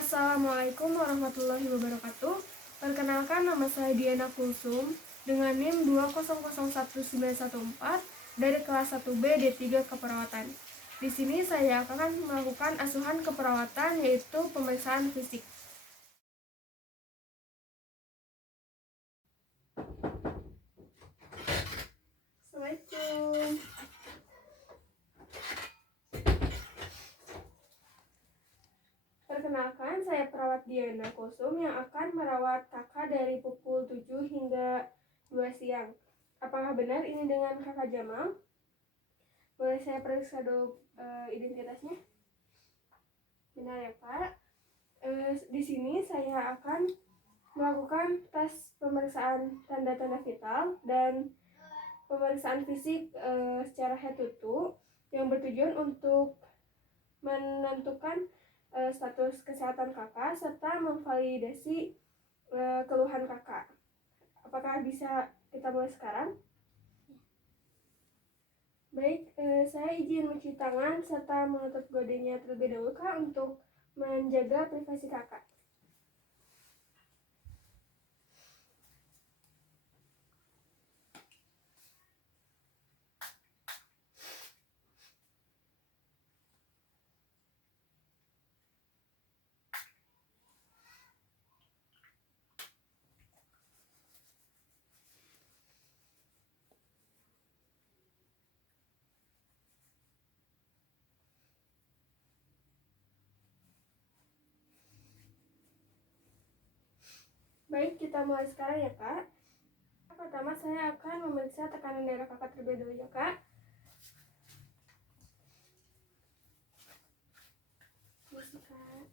Assalamualaikum warahmatullahi wabarakatuh. Perkenalkan, nama saya Diana Kulsum dengan NIM 2001914 dari kelas 1B D3 Keperawatan. Di sini saya akan melakukan asuhan keperawatan, yaitu pemeriksaan fisik. Assalamualaikum. Perkenalkan, saya perawat Diana Kulsum yang akan merawat kakak dari pukul 7 hingga 2 siang. Apakah benar ini dengan kakak Jamal? Boleh saya periksa dulu identitasnya? Benar ya, Pak. Di sini saya akan melakukan tes pemeriksaan tanda-tanda vital dan pemeriksaan fisik secara head to toe yang bertujuan untuk menentukan status kesehatan kakak serta memvalidasi keluhan kakak. Apakah bisa kita mulai sekarang? Baik, saya izin mencuci tangan serta menutup godenya terlebih dahulu, Kak, untuk menjaga privasi kakak. Baik, kita mulai sekarang ya, Kak. Pertama, saya akan memeriksa tekanan darah kakak terlebih dahulu ya, Kak. Kak.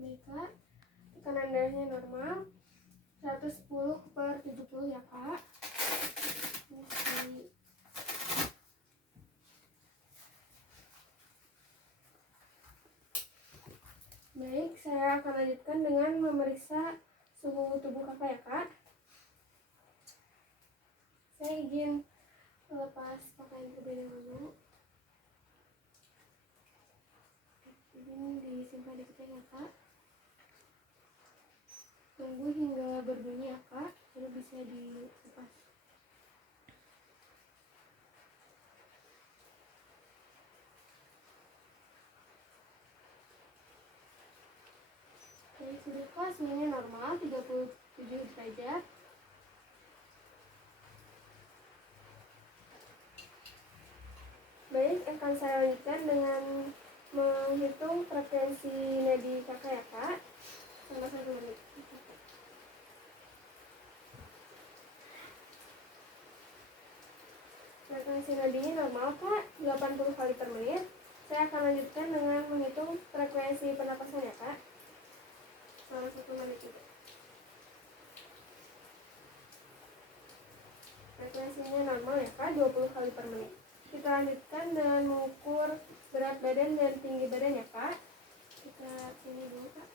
Baik, Kak. Tekanan darahnya normal 110/70 ya, Kak. Baik, saya akan lanjutkan dengan memeriksa suhu tubuh kakak ya, Kak. Saya izin melepas pakaian terlebih dahulu. Izin disimpan di kita ya, Kak. Tunggu hingga berbunyi ya, Kak, baru bisa dilepas. Oke, sudah, Kak, semuanya normal 37 derajat. Baik, akan saya lanjutkan dengan menghitung frekuensi nadi kakak ya, Kak, selama 1 menit. Frekuensi nadinya normal, Kak, 80 kali per menit. Saya akan lanjutkan dengan menghitung frekuensi pernapasan ya, Kak, selama 1 menit juga. Frekuensinya normal ya, Kak, 20 kali per menit. Kita lanjutkan dengan mengukur berat badan dan tinggi badan ya, Kak. Kita sini dulu, Kak.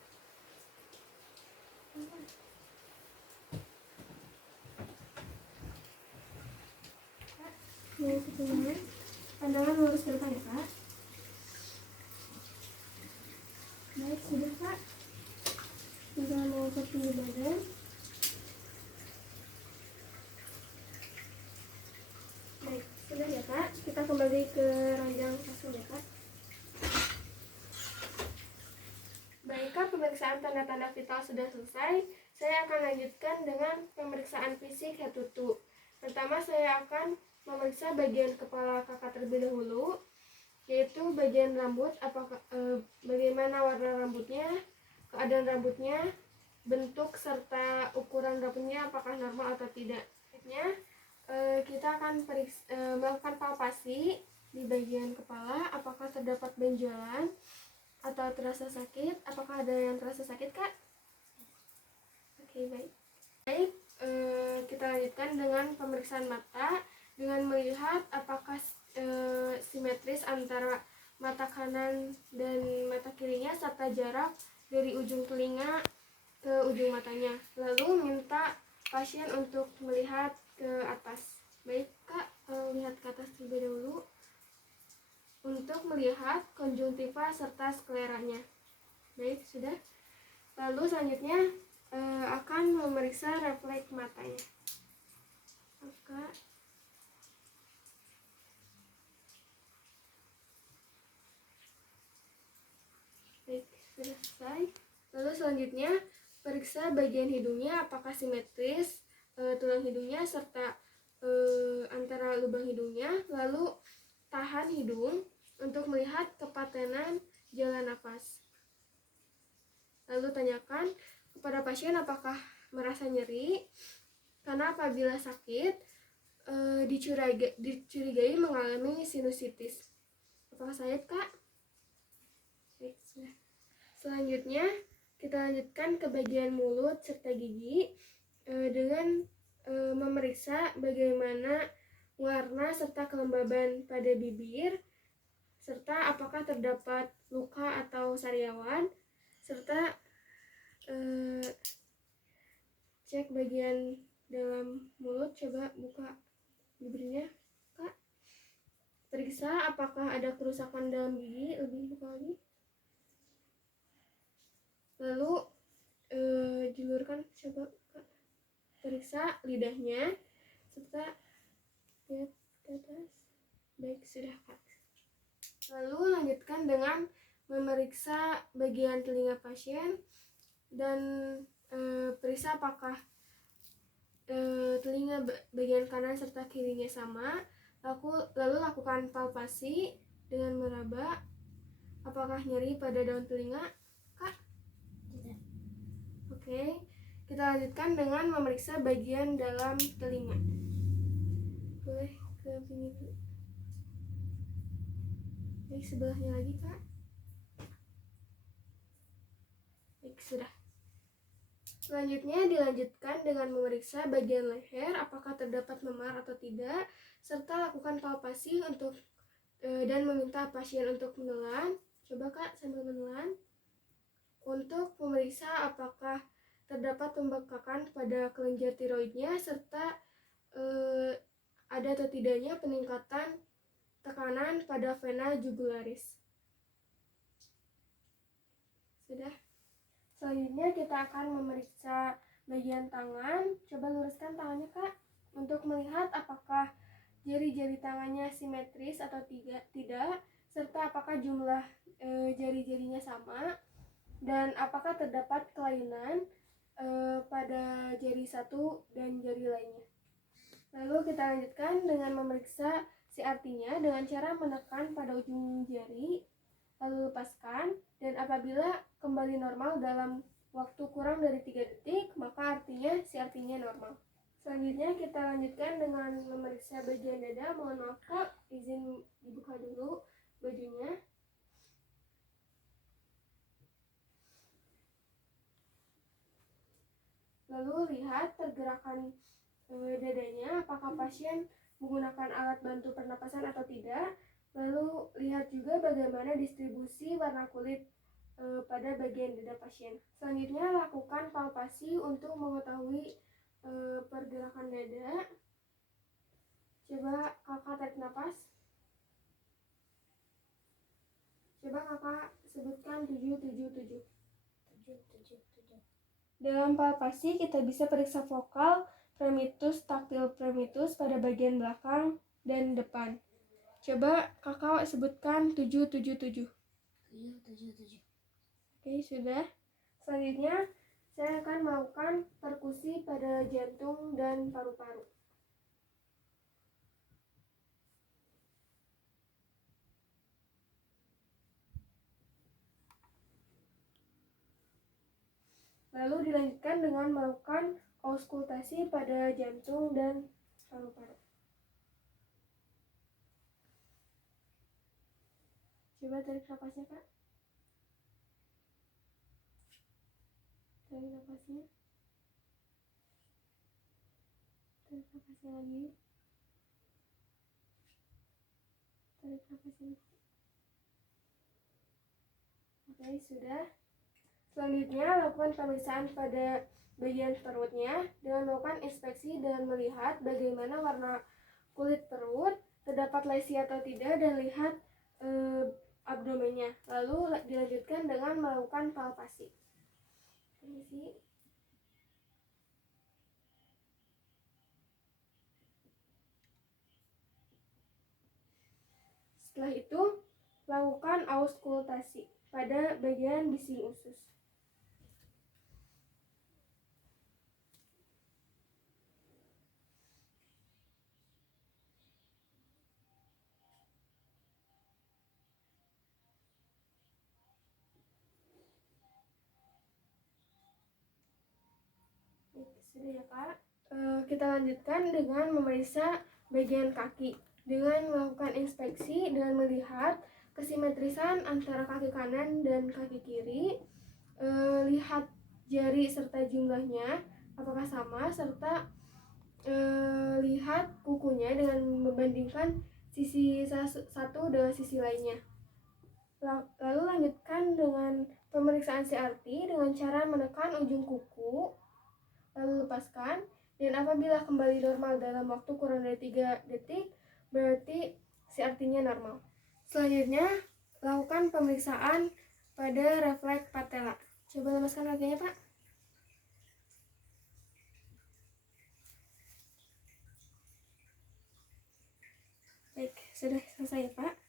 Yang kedua, pandangan lurus ke depan ya, Kak. Baik, sudah, Kak. Kita mengukur tinggi badan. Baik, sudah ya, Kak. Kita kembali ke ranjang kasur ya, Kak. Baik, Kak, pemeriksaan tanda-tanda vital sudah selesai. Saya akan lanjutkan dengan pemeriksaan fisik head to toe. Pertama, saya akan memeriksa bagian kepala kakak terlebih dahulu, yaitu bagian rambut, apakah bagaimana warna rambutnya, keadaan rambutnya, bentuk serta ukuran dapurnya apakah normal atau tidak. Selanjutnya kita akan melakukan palpasi di bagian kepala, apakah terdapat benjolan atau terasa sakit. Apakah ada yang terasa sakit, Kak? Oke, baik. Kita lanjutkan dengan pemeriksaan mata dengan melihat apakah simetris antara mata kanan dan mata kirinya serta jarak dari ujung telinga ke ujung matanya. Lalu minta pasien untuk melihat ke atas. Baik, Kak, lihat ke atas terlebih dahulu untuk melihat konjungtiva serta skleranya. Baik, sudah. Lalu selanjutnya akan memeriksa refleks matanya. Oke. Baik, sudah selesai. Lalu selanjutnya periksa bagian hidungnya apakah simetris, tulang hidungnya serta antara lubang hidungnya. Lalu tahan hidung untuk melihat kepatenan jalan nafas. Lalu tanyakan kepada pasien apakah merasa nyeri, karena apabila sakit dicurigai mengalami sinusitis. Apakah sakit, Kak? Baik, sudah. Selanjutnya kita lanjutkan ke bagian mulut serta gigi dengan memeriksa bagaimana warna serta kelembaban pada bibir, serta apakah terdapat luka atau sariawan, serta cek bagian dalam mulut. Coba buka bibirnya, Kak. Periksa apakah ada kerusakan dalam gigi, lebih buka lagi. Lalu julurkan, coba, Kak. Periksa lidahnya serta lihat ke atas. Baik, sudah, Kak. Lalu lanjutkan dengan memeriksa bagian telinga pasien dan periksa apakah telinga bagian kanan serta kirinya sama. Lalu lakukan palpasi dengan meraba. Apakah nyeri pada daun telinga, Kak? Tidak. Oke, kita lanjutkan dengan memeriksa bagian dalam telinga. Boleh ke pinggir. Baik, sebelahnya lagi, Kak. Baik, sudah. Selanjutnya dilanjutkan dengan memeriksa bagian leher apakah terdapat memar atau tidak, serta lakukan palpasi untuk dan meminta pasien untuk menelan. Coba, Kak, sambil menelan untuk memeriksa apakah terdapat pembengkakan pada kelenjar tiroidnya serta ada atau tidaknya peningkatan tekanan pada vena jugularis. Sudah. Selanjutnya kita akan memeriksa bagian tangan. Coba luruskan tangannya, Kak, untuk melihat apakah jari-jari tangannya simetris atau tidak, serta apakah jumlah jari-jarinya sama, dan apakah terdapat kelainan pada jari satu dan jari lainnya. Lalu kita lanjutkan dengan memeriksa CRT-nya dengan cara menekan pada ujung jari, lalu lepaskan, dan apabila kembali normal dalam waktu kurang dari 3 detik, maka artinya CRT-nya normal. Selanjutnya kita lanjutkan dengan memeriksa bagian dada. Mohon maaf, Kak, izin dibuka dulu bajunya. Lalu lihat pergerakan dadanya, apakah pasien menggunakan alat bantu pernapasan atau tidak. Lalu lihat juga bagaimana distribusi warna kulit pada bagian dada pasien. Selanjutnya lakukan palpasi untuk mengetahui pergerakan dada. Coba Kakak tarik nafas. Coba Kakak sebutkan 777. Dalam palpasi kita bisa periksa vokal, primitus, taktil primitus pada bagian belakang dan depan. Coba Kakak sebutkan 777. 777. Oke, sudah. Selanjutnya saya akan melakukan perkusi pada jantung dan paru-paru. Lalu dilanjutkan dengan melakukan auskultasi pada jantung dan paru-paru. Coba tarik nafasnya, Kak. Tarik nafasnya. Tarik nafasnya lagi. Tarik nafasnya. Oke, sudah. Selanjutnya, lakukan pemeriksaan pada bagian perutnya dengan melakukan inspeksi dan melihat bagaimana warna kulit perut, terdapat lesi atau tidak, dan lihat abdomennya. Lalu dilanjutkan dengan melakukan palpasi. Setelah itu, lakukan auskultasi pada bagian bising usus. Sudah ya, Kak. Kita lanjutkan dengan memeriksa bagian kaki dengan melakukan inspeksi dan melihat kesimetrisan antara kaki kanan dan kaki kiri. Lihat jari serta jumlahnya apakah sama, serta lihat kukunya dengan membandingkan sisi satu dengan sisi lainnya. Lalu lanjutkan dengan pemeriksaan CRT dengan cara menekan ujung kuku, lalu lepaskan, dan apabila kembali normal dalam waktu kurang dari 3 detik, berarti CRT-nya normal. Selanjutnya, lakukan pemeriksaan pada refleks patella. Coba lepaskan kakinya, Pak. Baik, sudah selesai ya, Pak.